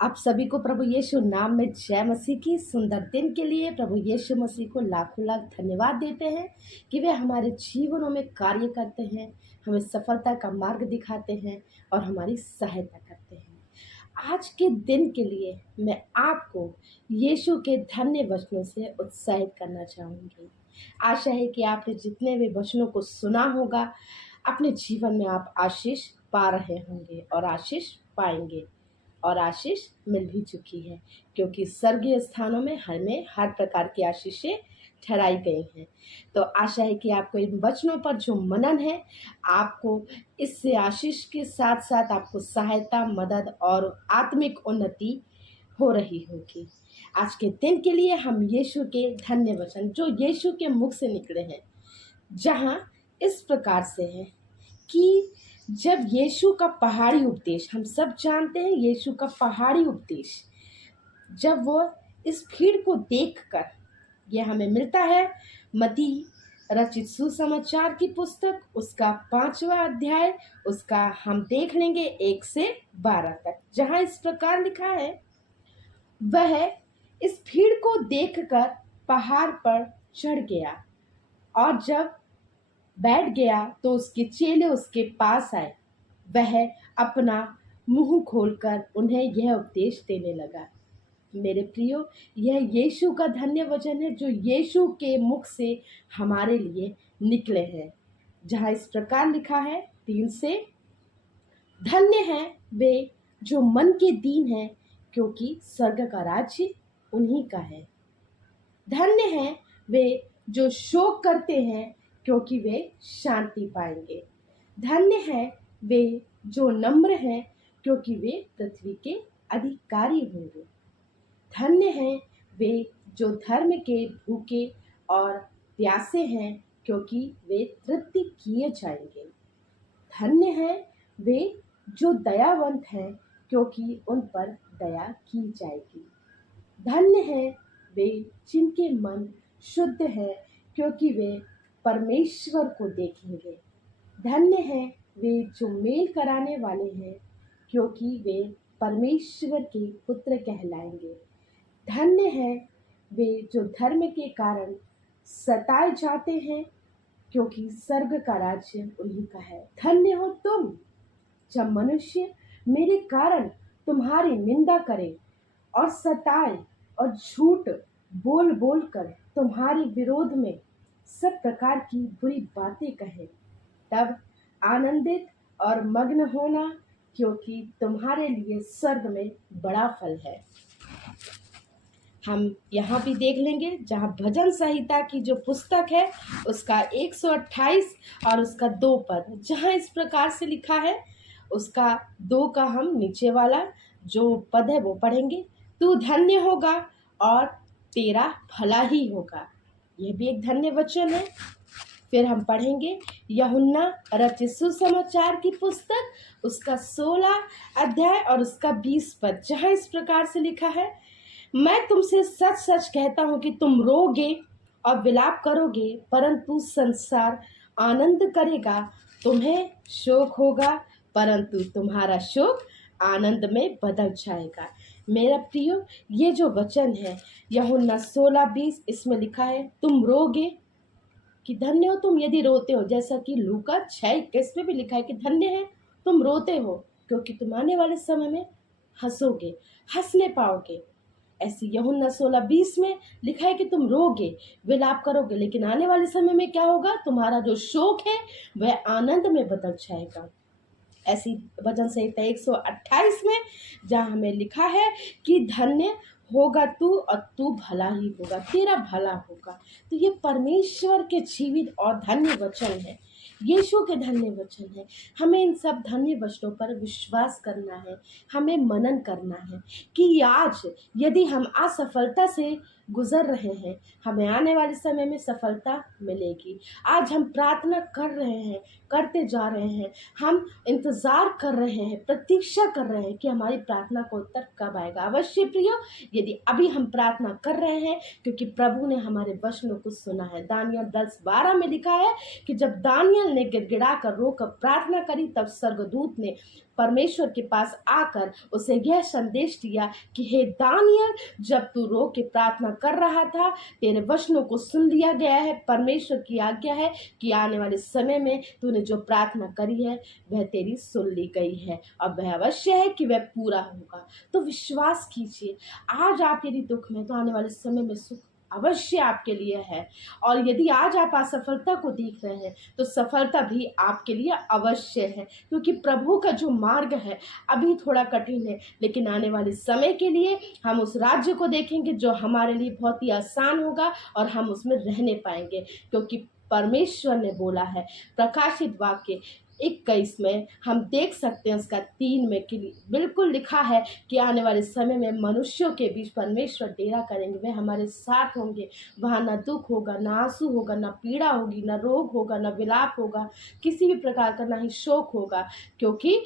आप सभी को प्रभु यीशु नाम में जय मसीह की। सुंदर दिन के लिए प्रभु यीशु मसीह को लाखों लाख धन्यवाद देते हैं कि वे हमारे जीवनों में कार्य करते हैं, हमें सफलता का मार्ग दिखाते हैं और हमारी सहायता करते हैं। आज के दिन के लिए मैं आपको यीशु के धन्य वचनों से उत्साहित करना चाहूँगी। आशा है कि आपने जितने भी वचनों को सुना होगा, अपने जीवन में आप आशीष पा रहे होंगे और आशीष पाएंगे और आशीष मिल भी चुकी है, क्योंकि स्वर्गीय स्थानों में हमें हर प्रकार की आशीषें ठहराई गई हैं। तो आशा है कि आपको इन वचनों पर जो मनन है, आपको इससे आशीष के साथ साथ आपको सहायता, मदद और आत्मिक उन्नति हो रही होगी। आज के दिन के लिए हम यीशु के धन्य वचन जो यीशु के मुख से निकले हैं, जहाँ इस प्रकार से है कि जब यीशु का पहाड़ी उपदेश, हम सब जानते हैं यीशु का पहाड़ी उपदेश, जब वो इस भीड़ को देखकर, यह हमें मिलता है मत्ती रचित सुसमाचार की पुस्तक, उसका 5वां अध्याय, उसका हम देख लेंगे 1 से 12 तक, जहाँ इस प्रकार लिखा है, वह इस भीड़ को देखकर पहाड़ पर चढ़ गया और जब बैठ गया तो उसके चेले उसके पास आए। वह अपना मुंह खोलकर उन्हें यह उपदेश देने लगा। मेरे प्रियो, यह यीशु का धन्य वचन है जो यीशु के मुख से हमारे लिए निकले हैं, जहाँ इस प्रकार लिखा है 3 से, धन्य हैं वे जो मन के दीन हैं, क्योंकि स्वर्ग का राज्य उन्हीं का है। धन्य हैं वे जो शोक करते हैं, क्योंकि वे शांति पाएंगे। धन्य हैं वे जो नम्र हैं, क्योंकि वे पृथ्वी के अधिकारी होंगे। धन्य हैं वे जो धर्म के भूखे और प्यासे हैं, क्योंकि वे तृप्ति किए जाएंगे। धन्य हैं वे जो दयावंत हैं, क्योंकि उन पर दया की जाएगी। धन्य हैं वे जिनके मन शुद्ध है, क्योंकि वे परमेश्वर को देखेंगे। धन्य हैं वे जो मेल कराने वाले हैं, क्योंकि वे परमेश्वर के पुत्र कहलाएंगे। धन्य हैं वे जो धर्म के कारण सताए जाते हैं, क्योंकि स्वर्ग का राज्य उन्हीं का है। धन्य हो तुम जब मनुष्य मेरे कारण तुम्हारी निंदा करे और सताए और झूठ बोल बोल कर तुम्हारे विरोध में सब प्रकार की बुरी बातें कहे। तब आनंदित और मग्न होना, क्योंकि तुम्हारे लिए स्वर्ग में बड़ा फल है। हम यहाँ भी देख लेंगे, जहाँ भजन संहिता की जो पुस्तक है, उसका 128 और उसका 2 पद, जहाँ इस प्रकार से लिखा है, उसका 2 का हम नीचे वाला जो पद है वो पढ़ेंगे। तू धन्य होगा और तेरा भला ही होगा। यह भी एक धन्य वचन है। फिर हम पढ़ेंगे यूहन्ना रचित सुसमाचार की पुस्तक, उसका 16 अध्याय और उसका 20 पद, जहाँ इस प्रकार से लिखा है, मैं तुमसे सच सच कहता हूँ कि तुम रोगे और विलाप करोगे, परंतु संसार आनंद करेगा। तुम्हें शोक होगा, परंतु तुम्हारा शोक आनंद में बदल जाएगा। मेरा प्रियो, ये जो वचन है यूहन्ना 16:20, इसमें लिखा है तुम रोगे, कि धन्य हो तुम यदि रोते हो, जैसा कि लूका 6:21 में भी लिखा है कि धन्य है तुम रोते हो, क्योंकि तुम आने वाले समय में हंसोगे, हंसने पाओगे। ऐसी यूहन्ना 16:20 में लिखा है कि तुम रोगे, विलाप करोगे, लेकिन आने वाले समय में क्या होगा, तुम्हारा जो शोक है वह आनंद में बदल जाएगा। ऐसी भजन संहिता 128 में जहाँ हमें लिखा है कि धन्य होगा तू और तू भला ही होगा, तेरा भला होगा। तो ये परमेश्वर के जीवित और धन्य वचन है, यीशु के धन्य वचन है। हमें इन सब धन्य वचनों पर विश्वास करना है, हमें मनन करना है कि आज यदि हम असफलता से गुजर रहे हैं, हमें आने वाले समय में सफलता मिलेगी। आज हम प्रार्थना कर रहे हैं, करते जा रहे हैं, हम इंतज़ार कर रहे हैं, प्रतीक्षा कर रहे हैं कि हमारी प्रार्थना का उत्तर कब आएगा। अवश्य प्रियो, यदि अभी हम प्रार्थना कर रहे हैं, क्योंकि प्रभु ने हमारे वचनों को सुना है। दानियल 10:12 में लिखा है कि जब दानियल ने गिड़गिड़ा कर रोकर प्रार्थना करी, तब स्वर्गदूत ने परमेश्वर के पास आकर उसे यह संदेश दिया कि हे दानियल, जब तू रो के प्रार्थना कर रहा था, तेरे वचनों को सुन लिया गया है। परमेश्वर की आज्ञा है कि आने वाले समय में तूने जो प्रार्थना करी है वह तेरी सुन ली गई है, और वह अवश्य है कि वह पूरा होगा। तो विश्वास कीजिए, आज आप यदि दुख में, तो आने वाले समय में सुख अवश्य आपके लिए है। और यदि आज आप असफलता को देख रहे हैं, तो सफलता भी आपके लिए अवश्य है, क्योंकि प्रभु का जो मार्ग है अभी थोड़ा कठिन है, लेकिन आने वाले समय के लिए हम उस राज्य को देखेंगे जो हमारे लिए बहुत ही आसान होगा, और हम उसमें रहने पाएंगे, क्योंकि परमेश्वर ने बोला है। प्रकाशित वाक्य 21 में हम देख सकते हैं, उसका 3 में कि बिल्कुल लिखा है कि आने वाले समय में मनुष्यों के बीच परमेश्वर डेरा करेंगे, वे हमारे साथ होंगे। वहाँ ना दुख होगा, ना आंसू होगा, ना पीड़ा होगी, ना रोग होगा, ना विलाप होगा, किसी भी प्रकार का ना ही शोक होगा, क्योंकि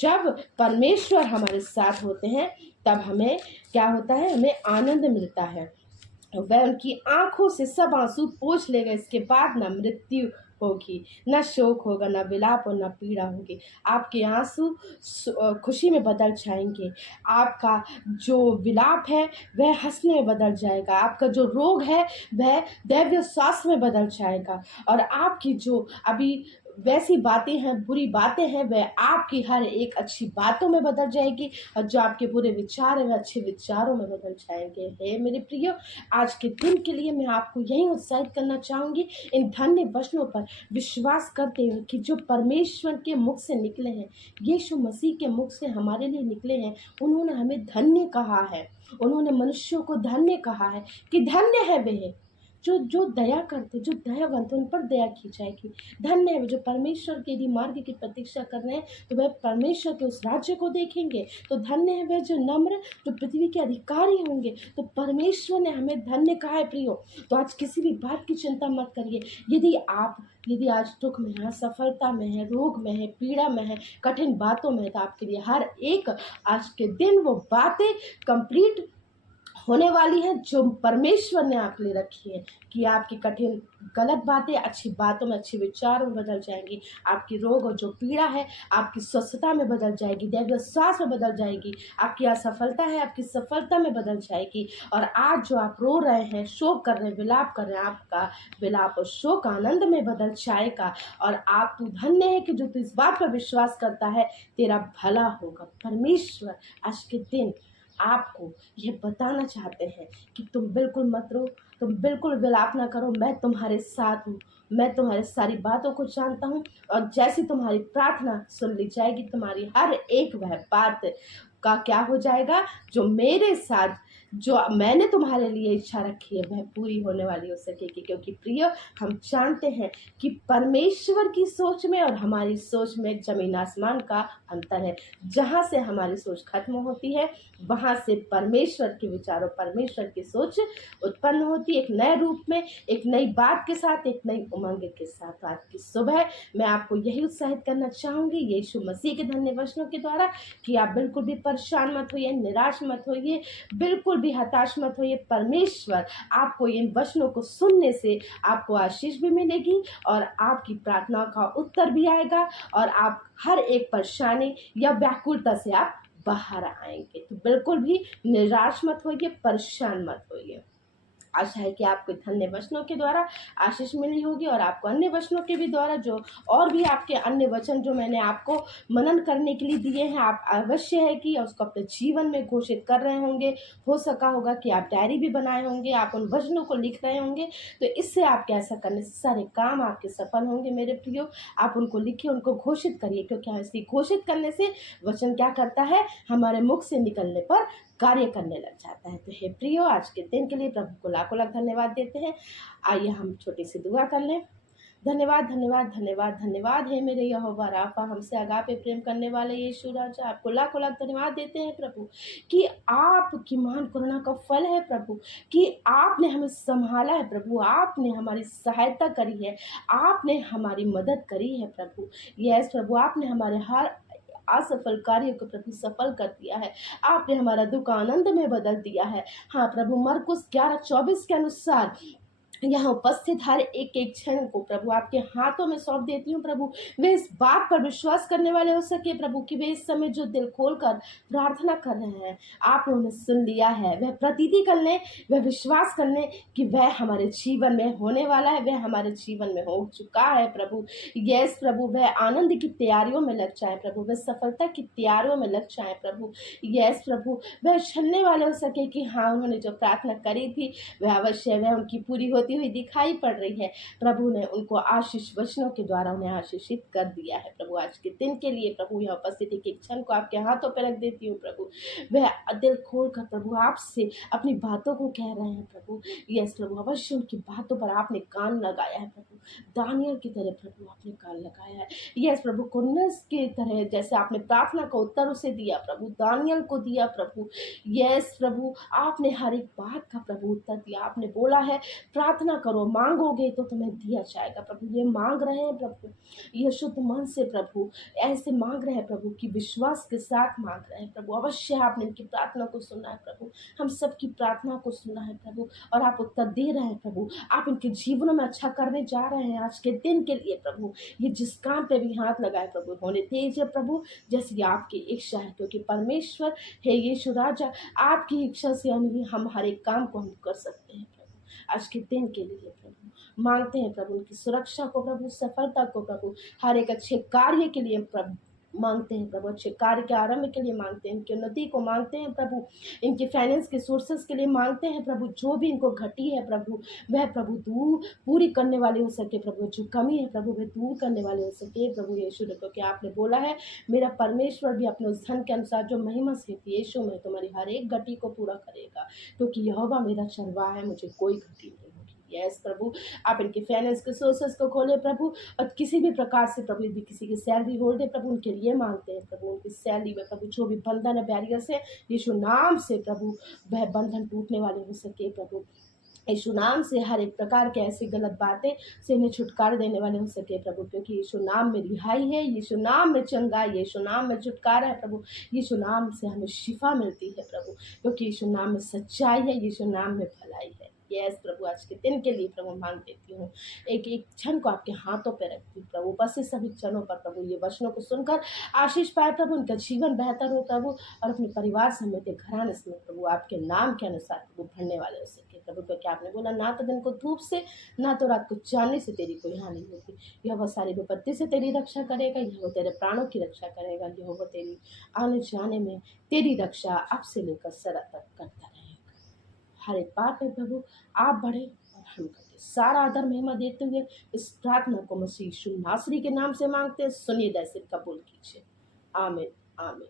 जब परमेश्वर हमारे साथ होते हैं तब हमें क्या होता है, हमें आनंद मिलता है। वह उनकी आंखों से सब आंसू पोंछ लेगा। इसके बाद ना मृत्यु होगी, न शोक होगा, न विलाप और न पीड़ा होगी। आपके आंसू खुशी में बदल जाएंगे। आपका जो विलाप है वह हंसने में बदल जाएगा। आपका जो रोग है वह दैवीय स्वास्थ्य में बदल जाएगा। और आपकी जो अभी वैसी बातें हैं, बुरी बातें हैं, वह आपकी हर एक अच्छी बातों में बदल जाएगी, और जो आपके बुरे विचार हैं वह अच्छे विचारों में बदल जाएंगे। हे मेरे प्रियो, आज के दिन के लिए मैं आपको यही उत्साहित करना चाहूँगी, इन धन्य वचनों पर विश्वास करते हुए कि जो परमेश्वर के मुख से निकले हैं, यीशु मसीह के मुख से हमारे लिए निकले हैं। उन्होंने हमें धन्य कहा है, उन्होंने मनुष्यों को धन्य कहा है कि धन्य है वे जो जो दया करते, जो दयावंत, उन पर दया की जाएगी। धन्य है जो परमेश्वर के यदि मार्ग की प्रतीक्षा कर रहे हैं, तो वह परमेश्वर के उस राज्य को देखेंगे। तो धन्य है वह जो नम्र, जो पृथ्वी के अधिकारी होंगे। तो परमेश्वर ने हमें धन्य कहा है प्रियो। तो आज किसी भी बात की चिंता मत करिए। यदि आज दुख में है, सफलता में है, रोग में है, पीड़ा में है, कठिन बातों में है, तो आपके लिए हर एक आज के दिन वो बातें कंप्लीट होने वाली है जो परमेश्वर ने आपके लिए रखी है, कि आपकी कठिन गलत बातें अच्छी बातों में, अच्छे विचारों में बदल जाएंगी। आपकी रोग और जो पीड़ा है आपकी स्वस्थता में बदल जाएगी, दैवीय स्वास्थ्य में बदल जाएगी। आपकी असफलता है आपकी सफलता में बदल जाएगी। और आज जो आप रो रहे हैं, शोक कर रहे हैं, विलाप कर रहे हैं, आपका विलाप और शोक आनंद में बदल जाएगा। और आप तू धन्य है कि जो तू इस बात पर विश्वास करता है, तेरा भला होगा। परमेश्वर आज के दिन आपको ये बताना चाहते हैं कि तुम बिल्कुल मत रो, तुम बिल्कुल विलाप ना करो। मैं तुम्हारे साथ हूँ, मैं तुम्हारी सारी बातों को जानता हूँ, और जैसी तुम्हारी प्रार्थना सुन ली जाएगी, तुम्हारी हर एक वह बात का क्या हो जाएगा, जो मेरे साथ, जो मैंने तुम्हारे लिए इच्छा रखी है, वह पूरी होने वाली हो सकेगी। क्योंकि प्रिय, हम जानते हैं कि परमेश्वर की सोच में और हमारी सोच में जमीन आसमान का अंतर है। जहाँ से हमारी सोच खत्म होती है, वहाँ से परमेश्वर के विचारों, परमेश्वर की सोच उत्पन्न होती है, एक नए रूप में, एक नई बात के साथ, एक नई उमंग के साथ। आज की सुबह मैं आपको यही उत्साहित करना चाहूँगी यीशु मसीह के धन्य वचनों के द्वारा, कि आप बिल्कुल भी परेशान मत होइए, निराश मत होइए, बिल्कुल भी हताश मत होइए। परमेश्वर आपको इन वचनों को सुनने से आपको आशीष भी मिलेगी, और आपकी प्रार्थना का उत्तर भी आएगा, और आप हर एक परेशानी या व्याकुलता से आप बाहर आएंगे। तो बिल्कुल भी निराश मत होइए, परेशान मत होइए। आशा है कि आपको धन्य वचनों के द्वारा आशीष मिली होगी, और आपको अन्य वचनों के भी द्वारा, जो और भी आपके अन्य वचन जो मैंने आपको मनन करने के लिए दिए हैं, आप अवश्य है कि उसको अपने जीवन में घोषित कर रहे होंगे। हो सका होगा कि आप डायरी भी बनाए होंगे, आप उन वचनों को लिख रहे होंगे। तो इससे आप कैसा करने से सारे काम आपके सफल होंगे मेरे प्रियो। आप उनको लिखिए, उनको घोषित करिए, क्योंकि इसलिए घोषित करने से वचन क्या करता है, हमारे मुख से निकलने पर कार्य करने लग जाता है। तो हे प्रियो, आज के दिन के लिए प्रभु को लाखों लाख धन्यवाद देते हैं। आइए हम छोटी सी दुआ कर लें। धन्यवाद धन्यवाद धन्यवाद धन्यवाद है मेरे यहोवा राफा, हमसे अगापे प्रेम करने वाले यीशु राजा। आपको लाखों लाख धन्यवाद देते हैं प्रभु, कि आपकी महान करुणा का फल है प्रभु, कि आपने हमें संभाला है प्रभु, आपने हमारी सहायता करी है, आपने हमारी मदद करी है प्रभु। यस प्रभु, आपने हमारे हर असफल कार्यों को प्रभु सफल कर दिया है। आपने हमारा दुख आनंद में बदल दिया है। हाँ प्रभु, मरकुस 11:24 के अनुसार यहाँ उपस्थित हर एक एक क्षण को प्रभु आपके हाथों में सौंप देती हूँ प्रभु। वे इस बात पर विश्वास करने वाले हो सके प्रभु कि वे इस समय जो दिल खोलकर प्रार्थना कर रहे हैं, आपने उन्हें सुन लिया है। वह प्रतीति कर लें, वह विश्वास कर लें कि वह हमारे जीवन में होने वाला है, वह हमारे जीवन में हो चुका है प्रभु। यस प्रभु, वह आनंद की तैयारियों में लग जाए प्रभु, वह सफलता की तैयारियों में लग जाए प्रभु। यस प्रभु, वह छलने वाले हो सके कि हाँ, उन्होंने जो प्रार्थना करी थी वह अवश्य वह उनकी पूरी होती हुई दिखाई पड़ रही है। प्रभु ने उनको आशीष वचनों के द्वारा उन्हें आशीषित कर दिया है प्रभु। आज के दिन के लिए प्रभु यहाँ उपस्थित एक क्षण को आपके हाथों पर रख देती हूँ प्रभु। वह दिल खोल कर प्रभु आपसे अपनी बातों को कह रहे हैं प्रभु। यस प्रभु, अवश्य उनकी बातों पर आपने कान लगाया है प्रभु। दानियल की तरह प्रभु आपने कान लगाया है। यस प्रभु, कुन्नस की तरह जैसे आपने प्रार्थना का उत्तर उसे दिया प्रभु, दानियल को दिया प्रभु। यस प्रभु, आपने हर एक बात का प्रभु उत्तर दिया। आपने बोला है प्रार्थना करो, मांगोगे तो तुम्हें दिया जाएगा प्रभु। ये मांग रहे हैं प्रभु, ये शुद्ध मन से प्रभु ऐसे मांग रहे हैं प्रभु कि विश्वास के साथ मांग रहे हैं प्रभु। अवश्य आपने इनकी प्रार्थना को सुना है प्रभु, हम सबकी प्रार्थना को सुना है प्रभु, और आप उत्तर दे रहे हैं प्रभु। आप इनके जीवनों में अच्छा करने जा रहे हैं आज के दिन के लिए प्रभु। ये जिस काम पे भी हाथ लगाए प्रभु, होने दीजिए प्रभु जैसी आपकी इच्छा है, क्योंकि परमेश्वर है यीशु राजा, आपकी इच्छा से हम हर एक काम को हम कर सकते हैं प्रभु। आज के दिन के लिए प्रभु मांगते हैं प्रभु, उनकी सुरक्षा को प्रभु, सफलता को प्रभु, हर एक अच्छे कार्य के लिए प्रभु मांगते हैं प्रभु, अच्छे कार्य के आरंभ के लिए मांगते हैं, इनकी उन्नति को मांगते हैं प्रभु, इनके फाइनेंस के सोर्सेस के लिए मांगते हैं प्रभु। जो भी इनको घटी है प्रभु, वह प्रभु दूर पूरी करने वाले हो सके प्रभु। जो कमी है प्रभु, वह दूर करने वाले हो सके प्रभु यीशु ने, क्योंकि आपने बोला है मेरा परमेश्वर भी अपने उस धन के अनुसार जो महिमा से यीशु में तुम्हारी हर एक घटी को पूरा करेगा, क्योंकि यहोवा मेरा चरवाहा है, मुझे कोई घटी नहीं होगी। यस प्रभु, आप इनके फाइनेंस के सोर्सेस को खोले प्रभु, और किसी भी प्रकार से प्रभु यदि किसी की सैलरी होल्ड है प्रभु, उनके लिए मांगते हैं प्रभु, उनकी सैलरी में प्रभु जो भी बंधन है, बैरियर से यीशु नाम से प्रभु वह बंधन टूटने वाले हो सके प्रभु। यीशु नाम से हर एक प्रकार के ऐसी गलत बातें से इन्हें छुटकारा देने वाले हो सके प्रभु, क्योंकि यीशु नाम में रिहाई है, यीशु नाम में चंगाई, यीशु नाम में छुटकारा है प्रभु। यीशु नाम से हमें शिफा मिलती है प्रभु, क्योंकि यीशु नाम में सच्चाई है, यीशु नाम में भलाई है। यस प्रभु, आज के दिन के लिए प्रभु मांग देती हूँ, एक एक क्षण को आपके हाथों पे रखती हूँ प्रभु। बस इस सभी क्षणों पर प्रभु ये वचनों को सुनकर आशीष पाए प्रभु, उनका जीवन बेहतर हो प्रभु, और अपने परिवार समेत घराने समेत प्रभु आपके नाम के अनुसार प्रभु भरने वाले हो सके प्रभु, क्योंकि आपने बोला ना तो दिन को धूप से ना तो रात को चांदनी से तेरी कोई हानि होगी। यह वो सारी विपत्ति से तेरी रक्षा करेगा, यह वो तेरे प्राणों की रक्षा करेगा, यह वो तेरी आने जाने में तेरी रक्षा अब से लेकर सदा तक करता रहेगा। हर एक बात में प्रभु आप बढ़े और हम करते। सारा आदर महिमा देते हुए इस प्रार्थना को मसीह यीशु नासरी के नाम से मांगते हैं, सुनिए, दया से कबूल कीजिए। आमीन आमीन।